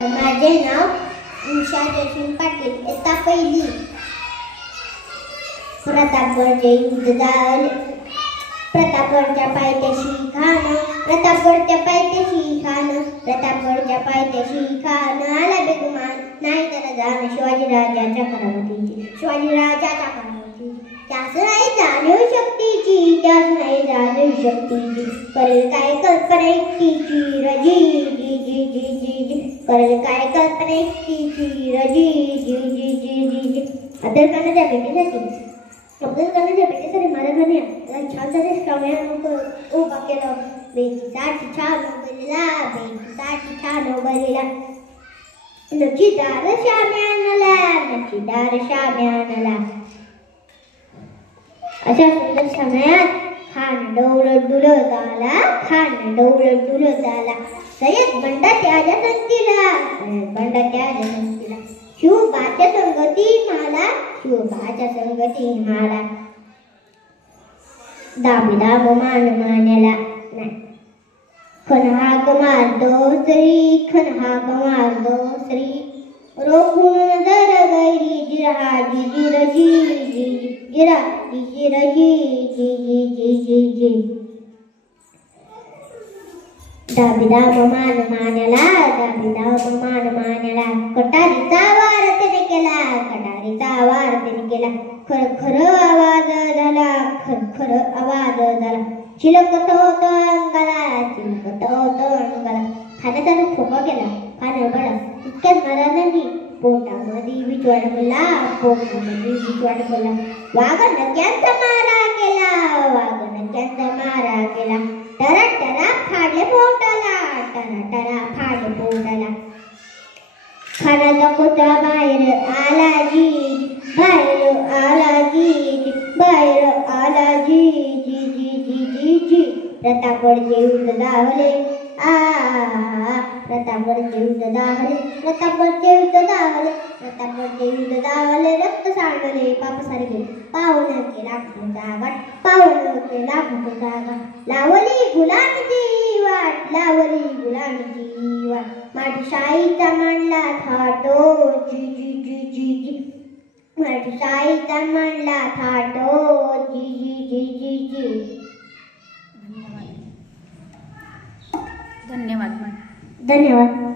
माझे नाव उषा जयसिंग पाटील. इयत्ता पहिली. प्रतापगडचे युद्ध झाले, प्रतापगडच्या पायथ्याशी खान, प्रतापगडच्या पायथ्याशी खान, प्रतापगडच्या पायथ्याशी खान. आला बेगुमान नाही त्याला जाण शिवाजीराजाच्या करावतीची, शिवाजीराजाच्या करावतीची. त्यास नाही जाणीव शक्तीची, त्यास नाही जाणीव शक्तीची. करेल काय कल्पना एकटीची रजी जी जी जी जी जी. करेल काय कल्पना एकटीची रजी जी जी जी जी जी. अब्दुल कलामच्या भेटीसाठी माझ्या घरी छान सारे श्रावण उभा केलं. बेटीसाठी छान उभरलेला, बेटीसाठी छान उभरलेला. नक्षीदार शाम्यानला, नक्षीदार शाम्यानला. अशा सुंदर समयात खान डौलत डुलत आला, खान डौलत डुलत आला. सय्यद बंडा त्याच्या संगतीला, बंडा त्याच्या संगतीला. शिवबाच्या संगती मला, शिवबाच्या संगती मला. दाबीदाब मान मानेला नाही. खन हाक मारतो श्री, खन हाक मारतो श्री. रोखून दर गैरी जिरा जी जिर जी जी जिरा जी जिर जी जी जी जी जी जी. दाबीदाब मान मानेला, दाबीदाब मान मानेला. कटारीचा वार त्याने केला, कटारीचा वार त्याने केला. खर खर आवाज झाला, खर खर आवाज झाला. चिलकत होत अंगाला, चिलकत होत अंगाला. खाण्याचा खोका केला, खाणं बळा. इतक्याच महाराजांनी पोटामध्ये विचवाड बोलला, पोटामध्ये विचवाड बोलला. वाघ नक्यांचा मारा केला, वाघ नक्यांचा मारा केला. टरा टरा फाडले पोटाला, टरा टरा फाडले पोटाला. खानाचा कोचा बाहेर आला जी, बाहेर आला जी, बाहेर आला जी जी जी जी जी जी. प्रतापगडचे युद्ध धावले, प्रतापगडचे युद्ध धावले, प्रतापगडचे युद्ध धावले, प्रतापगडचे युद्ध धावले. रक्त सांडले पाप सारखे, पावन केला जागा, पावन केला जागा. लावली गुलामीची वाट, लावली गुलामीची वाट. माठशाहीचा मांडला थाटो जी जी जी जी जी. माठशाहीचा मांडला थाटो जी जी जी जी जी. धन्यवाद. धन्यवाद.